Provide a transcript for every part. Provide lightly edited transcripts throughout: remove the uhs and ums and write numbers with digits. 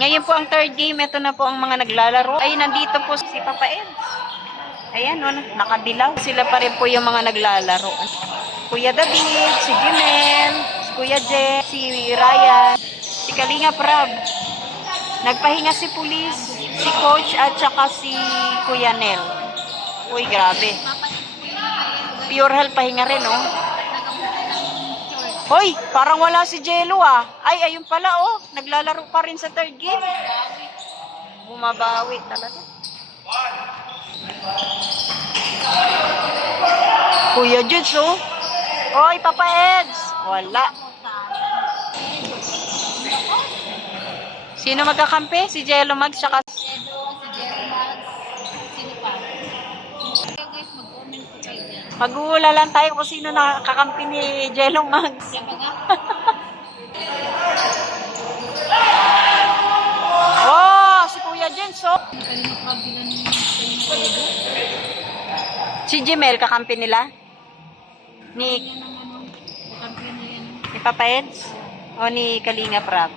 Ngayon po ang third game. Ito na po ang mga naglalaro. Ay, nandito po si Papa Ed. Ayan, nakadilaw. Sila pa rin po yung mga naglalaro. Kuya David, si Jimel, si Kuya Je, si Ryan, si Kalinga Prab. Nagpahinga si Pulis, si Coach at saka si Kuya Nel. Uy, grabe. Pure health pahinga rin, oh. Hoy, parang wala si Jello, ah. Ay, ayun pala, oh. Naglalaro pa rin sa third game. Bumabawi talaga. Kuya Judes, oh. Oy, Papa Eds. Wala. Sino magkakampi? Si Jello Mag, saka mag-uula lang tayo kung sino nakakampi ni Jello Mag. Oh, si Kuya Jens, oh. Si Jimel, kakampi nila? Ni Papa Eds? O ni Kalinga Prab?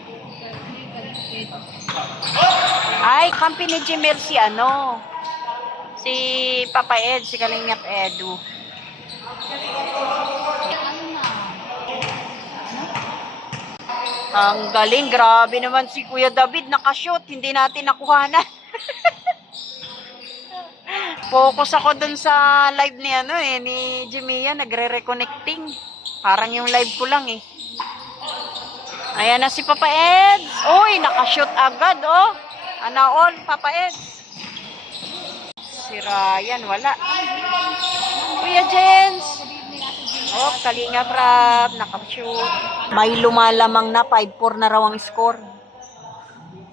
Ay, kampi ni Jimel si ano? Si Papa Ed, si Kalingap Edu. Ang galing, grabe naman si Kuya David, nakashoot, hindi natin nakuha na. Focus ako dun sa live ni ano ni Jimia, nagre-reconnecting. Parang yung live ko lang eh. Ayan na si Papa Ed. Uy, nakashoot agad, oh. Ana all, Papa Ed. Si Ryan, wala. Kuya Jens. Oh, Kalinga Prab, nakashoot. May lumalamang na, 5-4 na raw ang score.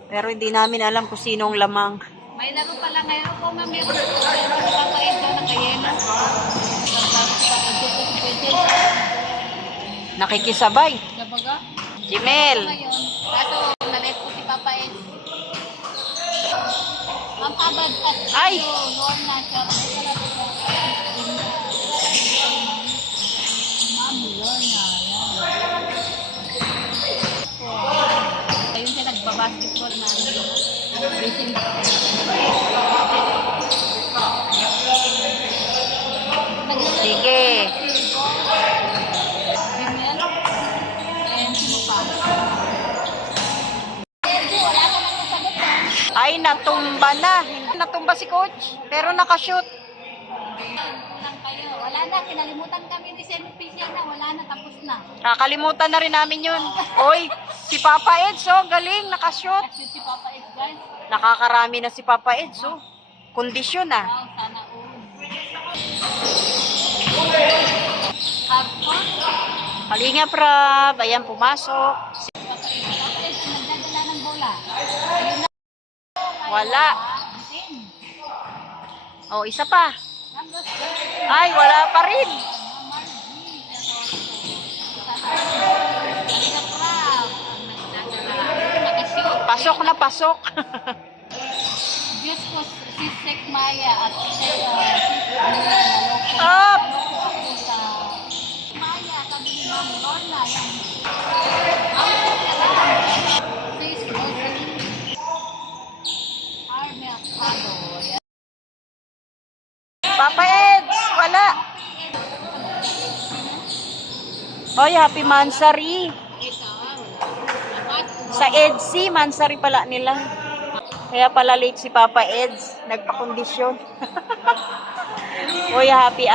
Pero hindi namin alam kung sinong lamang. May laro pala ngayon po, ma'am. Yung Papa Ed daw ng Kayena. Nakikisabay. Nabaga? Jimel. Kaso, nalet po si Papa Ed. Ma'am Abad at Ay! Lorna siya. Ma'am Lorna. Ayun siya nagbabasketball na. Racing. Sige. Jimel. And sino pa? Ay, natumba na. Natumba si Coach. Pero nakashoot. Wala na, kinalimutan kami ni semi-official na. Wala na, tapos na. Kakalimutan na rin namin yun. Oy, si Papa Eds, oh, galing, nakashoot. Shoot si Papa Ed, guys. Nakakarami na si Papa Eds, oh. Kondisyon, ah. Wow, sana all. Hapon. Kalinga Prab, ayan, pumasok. Papa Ed, nagdadala ng bola. Ayun na. Wala. 10. Oh, isa pa. Numbers. Ay, wala pa rin. Pasok na pasok. Diyos ko, si Sek Maya at si Up! Maya, sabi ni Ma'am Lorna, yan. Papa Eds, wala. Hoy, happy Mansari. Sa EDC, Mansari pala nila. Kaya pala late si Papa Eds. Nagpa-kondisyon. Hoy, happy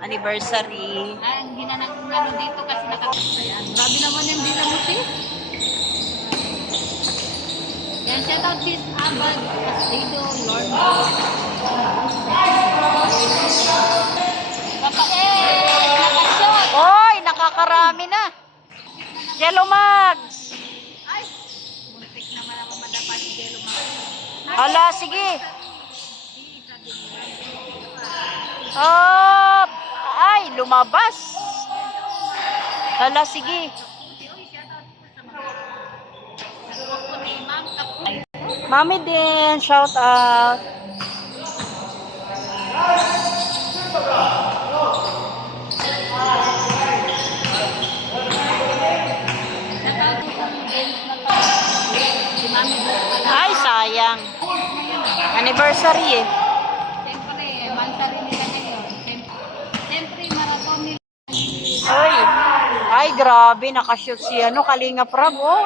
anniversary. Ang ginanang ano dito kasi nakakasayan. Grabe naman yung dila mo, sis. Yan, shout out sis Abad, Asido, Lord. Papa nakashot. Hoy, nakakarami na. Jello Mags. Ay, muntik naman ako madapat si Jello Mags. Hala, sige. Oh, ay, lumabas. Hala, sige. Mami din, shout out. lang. Anniversary eh. Siyempre, mansari nila ngayon. Siyempre, marathon nila. Oy. Ay, grabe. Nakashoot si Kalinga Prab, oh.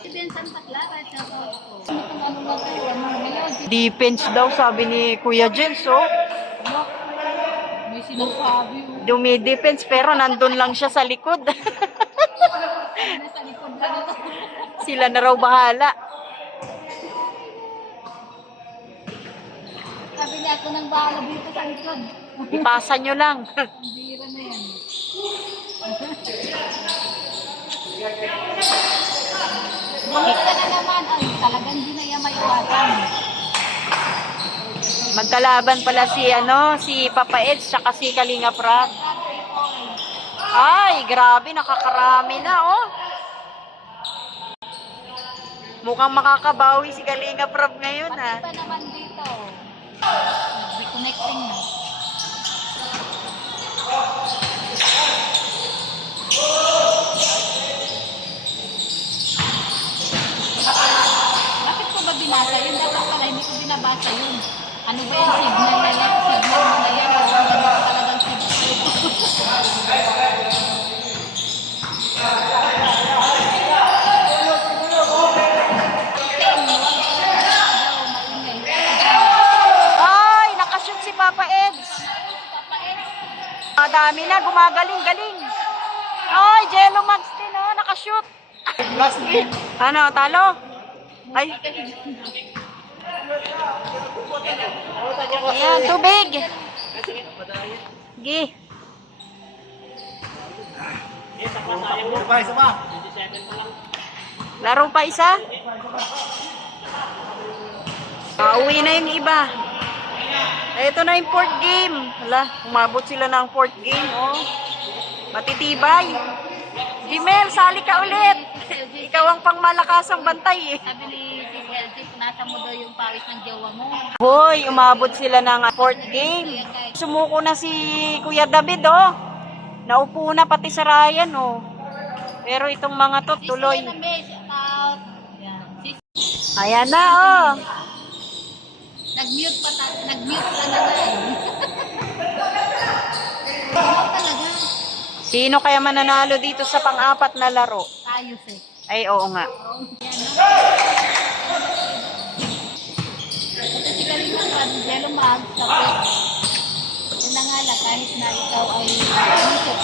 Si Ben Santa Clara, tsaka itong ano na to, ngayon. Defense daw, sabi ni Kuya Jens, oh. May sinasabi. Dumidefense, pero nandun lang siya sa likod. Nasa likod lang ako. Sila na raw bahala. Sabi niya ako nang bahala dito sa likod. Ipasa nyo lang. Ang bira na yan. Bumira na naman. Ay, talagang di na yan maiwasan. Magkalaban pala si Papa Eds tsaka si Kalinga Prab. Ay, grabe, nakakarami na, oh. Mukhang makakabawi si Kalinga Prab ngayon, ha. Pati pa naman dito. Reconnecting na. Bakit ko ba binasa yun? Dapat pala hindi ko binabasa yun. Ano ba yung signal na yan? Signal mo na yan. O ano ba talagang signal? Ay, nakashoot si Papa Eds. Madami na, gumagaling-galing. Ay, Jello Max din, oh, nakashoot. Ano, talo? Ay. Ayan, tubig. Gi. Laro pa isa? Uwi na yung iba. Ito na yung fourth game. Hala, umabot sila ng fourth game, oh. Matitibay. Jimel, sali ka ulit. Ikaw ang pangmalakasang bantay, eh. Sabi ni Sis LG, nasa mo daw yung pawis ng jowa mo. Hoy, umabot sila ng fourth game. Sumuko na si Kuya David, oh. Naupo na pati sa Ryan, oh. Pero itong mga to, tuloy. Sis Kuya shout out. Yan. Sis, Ayan na, oh. nag-mute na naman. Ano talaga? Sino kaya mananalo dito sa pang-apat na laro? Ayos eh. Ay, oo nga. Yan, no? Ito si Kalina Prab, Jello Mag, tapos, yun na nga lang, kahit na ikaw ay umisip,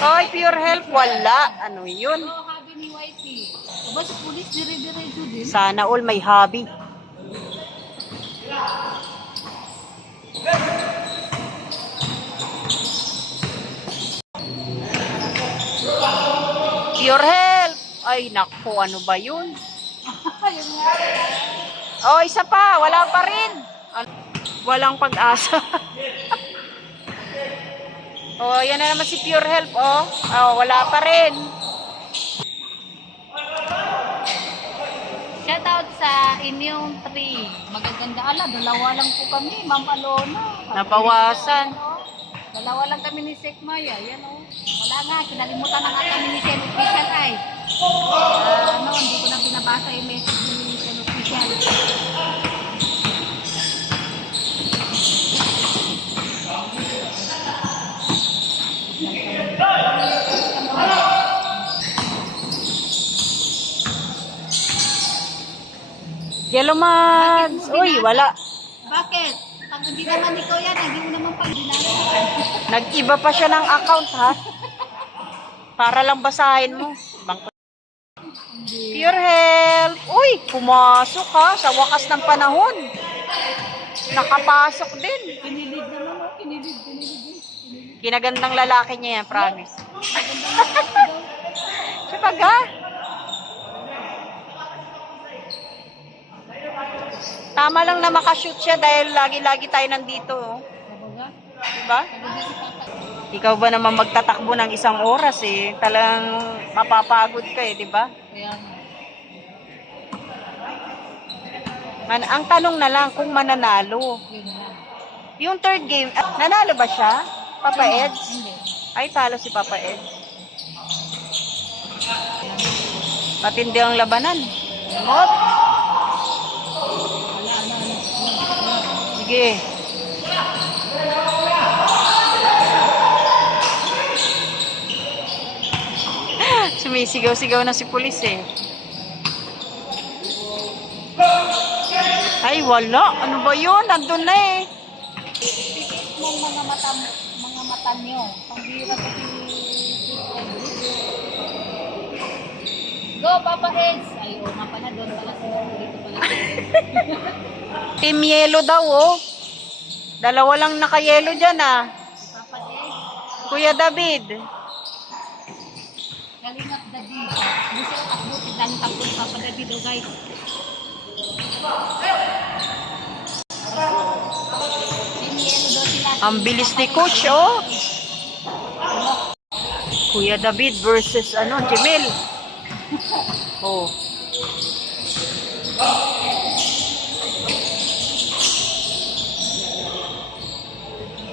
Hoy, Pure Health, wala. Ano yun? Ito, habi ni Whitey. Aba, sa pulis, dire-diretso din. Sana all may hobby. Pure Health. Ay, naku, ano ba yun? Ayun nga. Oh, isa pa. Wala pa rin. Walang pag-asa. Oh, yan na naman si Pure Health, oh. Oh, wala pa rin. Shout out sa inyong 3. Magaganda. Ala, dalawa lang po kami, Ma'am Alona. Nabawasan. Dalawa lang kami ni Sek Maya. Yan o. Wala nga, kinalimutan na nga kami ni Sen Official ay. Hindi ko na binabasa yung message ni Sen Official. Yellow Mags. Uy, wala. Bakit? Pag hindi naman ikaw yan, hindi mo naman pag binasa. Nag-iba pa siya ng account, ha? Para lang basahin mo. Pure Health. Uy, pumasok, ha? Sa wakas ng panahon. Nakapasok din. Kinilig naman o, kinilig. Kinagandang lalaki niya yan, promise. Sipag, ha? Tama lang na makashoot siya dahil lagi-lagi tayo nandito. Oh. Sabaga? Diba? Sabaga si Papa. Ikaw ba naman magtatakbo ng isang oras eh? Talagang mapapagod ka eh, diba? Kaya nga. Ang tanong na lang kung mananalo. Yun nga. Yung third game, nanalo ba siya? Papa Eds? Hindi. Ay, talo si Papa Eds. Matindi ang labanan. Hop. Sige. Sumisigaw-sigaw na si pulis eh. Ay, wala. Ano ba yun? Nandun na eh. Mong mga mata niyo. Pambira kasi. Go, Papa Eds! Ay, o nga pala, doon pala sila. Dito pala sila. Team Yellow daw oh. Dalawa lang naka-yellow dyan ah. Papa Eds, Kuya David. Kalingap David. Gusto ko takbo, tignan takbo ni Papa David, o guys. Sinielo daw sila. Ang bilis ni Coach oh. Kuya David versus Jamil. Oh.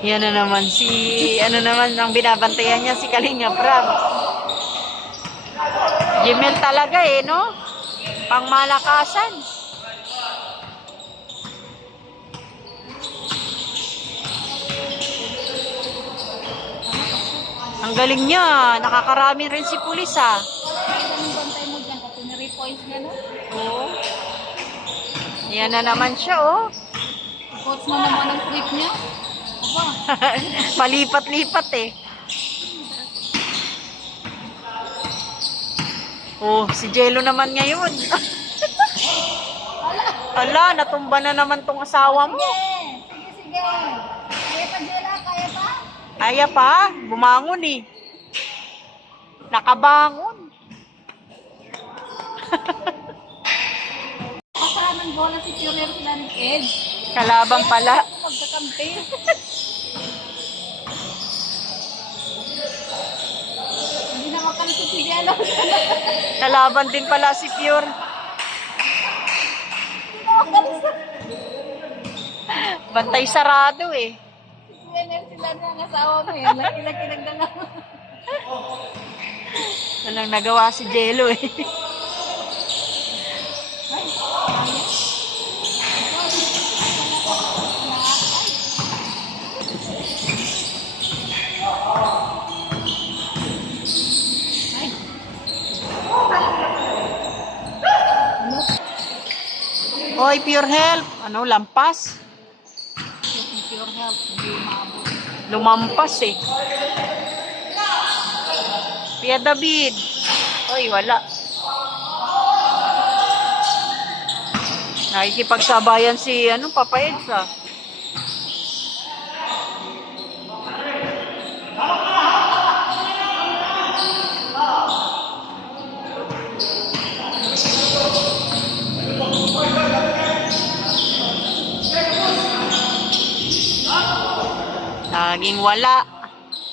Yan na naman ang binabantayan niya si Kalinga Prab. Jamil talaga eh, no? Pangmalakasan. Ang galing niya. Nakakarami rin si pulis ah. Anong bantay mo dyan? Kasi na 3 points niya, no? Oo. Yan na naman siya oh. Coach na naman ang trip niya. Aba, Palipat-lipat eh. Oh, si Jello naman ngayon. Hala, natumba na naman tong asawa mo. sige. Kaya pa, Jela, kaya pa? Kaya pa, bumangon eh. Nakabangon. Pasahan ng bola si Furer sila ni Edge. Kalabang pala. Magkakampi. Hindi na makampi si Jela. Kalaban din pala si Pure. Bantay sarado eh. Yan sila ng asawa mo yan. Laki-laki lang dalawa. Walang nagawa si Jello eh. Hoy, Pure Help. Lampas? Pure health. Hindi umabot. Lumampas eh. Kuya David. Hoy, wala. Nakikipagsabayan si Papa Eds ah. Laging wala. Ang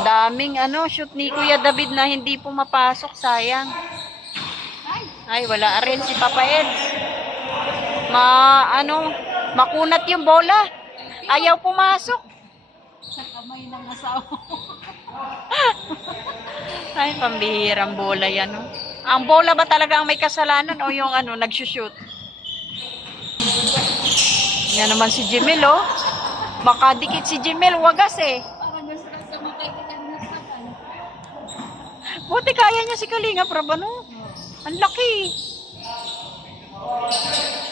daming shoot ni Kuya David na hindi pumapasok, sayang. Ay, wala rin si Papa Eds. Makunat yung bola. Ayaw pumasok. Sa kamay ng asawa. Ay, pambihirang bola yan, no? Ang bola ba talaga ang may kasalanan o yung nagsushoot? Yan naman si Jimel, oh. Makadikit si Jimel, wagas eh. Parang gusto lang sa mga kaibigan na sakal. Buti kaya niya si Kalinga Prab, no? Ang laki.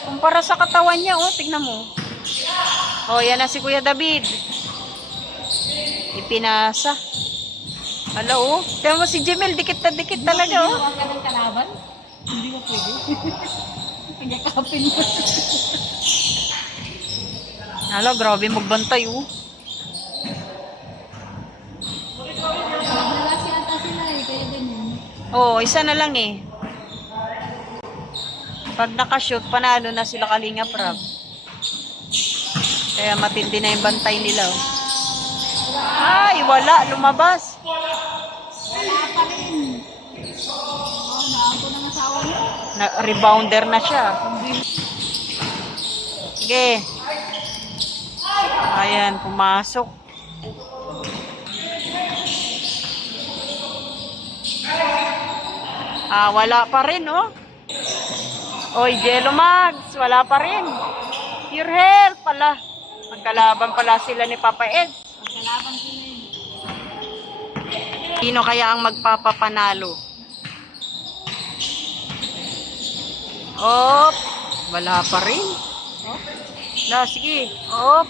Kumpara sa katawan niya, oh, tignan mo. Oh, yan na si Kuya David. Ipinasa. Hala, oh. Tignan mo si Jimel, dikit na dikit talaga, oh. Hindi ka ng kalaban? Hindi mo pwede. Pagkakapin mo. Hala, grabe magbantay, oh. Malaki ata sila eh, kaya ganyan. Oo, isa na lang eh. Pag nakashoot, panalo na sila Kalinga Prab. Kaya matindi na yung bantay nila. Oh. Wala Ay, wala. Lumabas. Wala pa rin. Oh, naako ng asawa mo. Rebounder na siya. Sige. Ayan, pumasok. Wala pa rin, oh. Oy, Jello Mags, wala pa rin. Your help pala. Magkalaban pala sila ni Papa Ed. Pagkalaban sila yun. Sino kaya ang magpapapanalo? Op, wala pa rin. Oh, Na, sige. Op.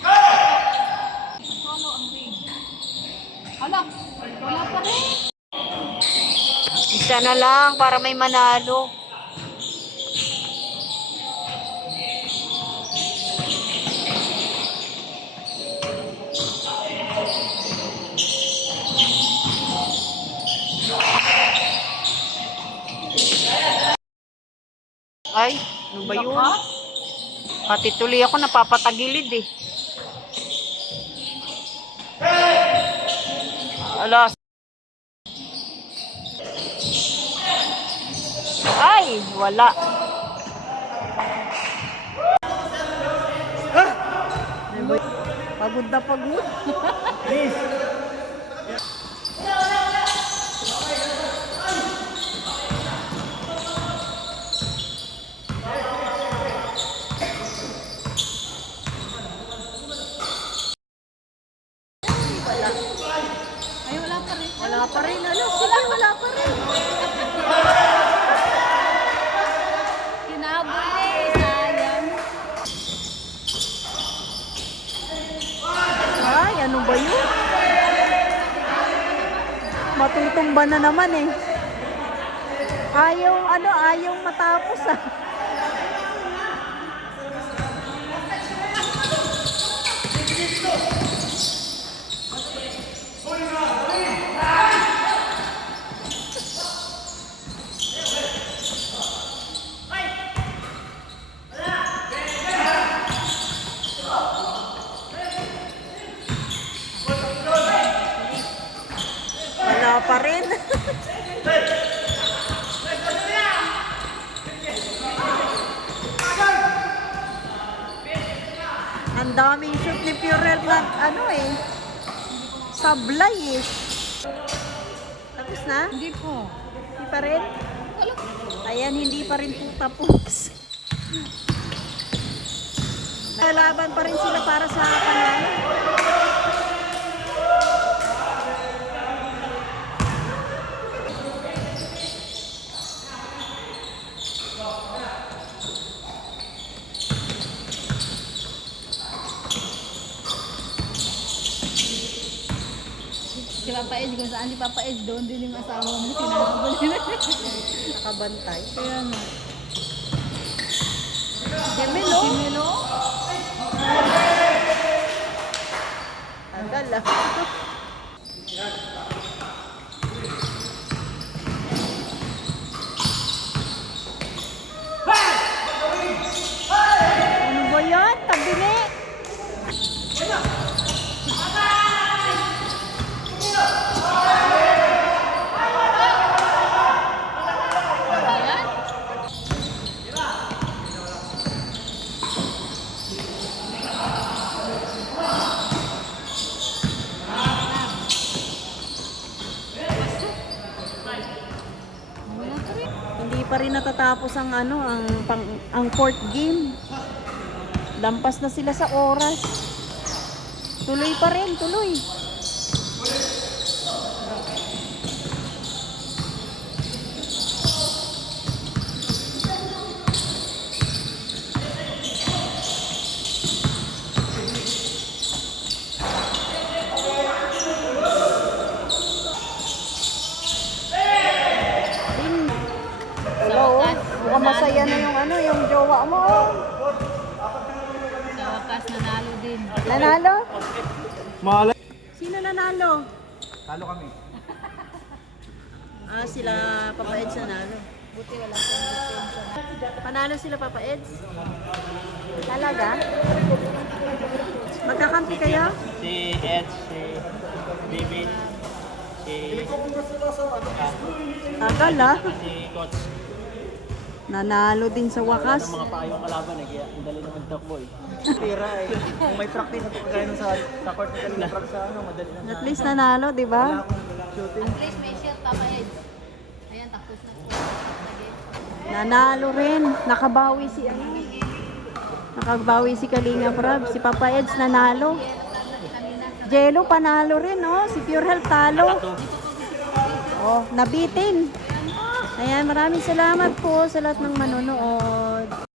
solo ang ring. Hala, wala pa rin. Isa na lang para may manalo. Ay, ano ba yun? Pati tuloy ako napapatagilid eh. Alas. Ay, wala. Pagod na pagod. Ay, wala pa rin. Wala pa rin. Ano? Sige, wala pa rin. Kinabol eh, sayang. Ay, ano ba yun? Matutumba na naman eh. Ayaw matapos ah. Wala pa rin. Ang daming shoot ni Purel na sablay eh. Tapos na? Hindi po. Hindi pa rin? Ayan, hindi pa rin po tapos. Nalaban pa rin sila para sa panalo. Si Papa Ed, kung saan si Papa Ed, doon din yung asawa mo, sinahabol nila. Nakabantay. Kaya na. Gemelo? Kimelo? Tagal ah. Ano ba yan? Tabili? Ayan. Wala pa rin. Hindi pa rin natatapos ang ang fourth game. Lampas na sila sa oras. Tuloy pa rin, tuloy. Hello. Mukhang masaya na yung jowa mo. Sa wakas, nanalo din. Nanalo? Malay. Sino nanalo? Talo kami. Sila Papa Eds nanalo. Buti wala pa yung Panalo sila Papa Eds? Talaga? Magkakampi kayo? Si Ed, si David, si Tagal ah. si Coach. Nanalo din sa wakas. Mga paayong kalaban eh, kaya ang dali naman takbo eh. Tira eh. Kung may practice at kagaya nung sa court na kanina, practice sa ano, madali na At least nanalo, di ba? shooting. At least may shield, Papa Ed. Ayan, tapos na. Nanalo rin. Nakabawi si ano. Nakabawi si Kalinga Prab. Si Papa Eds nanalo. Jello panalo rin, oh. Si Pure Health talo. Oh, nabitin. Ayan, maraming salamat po sa lahat ng manonood.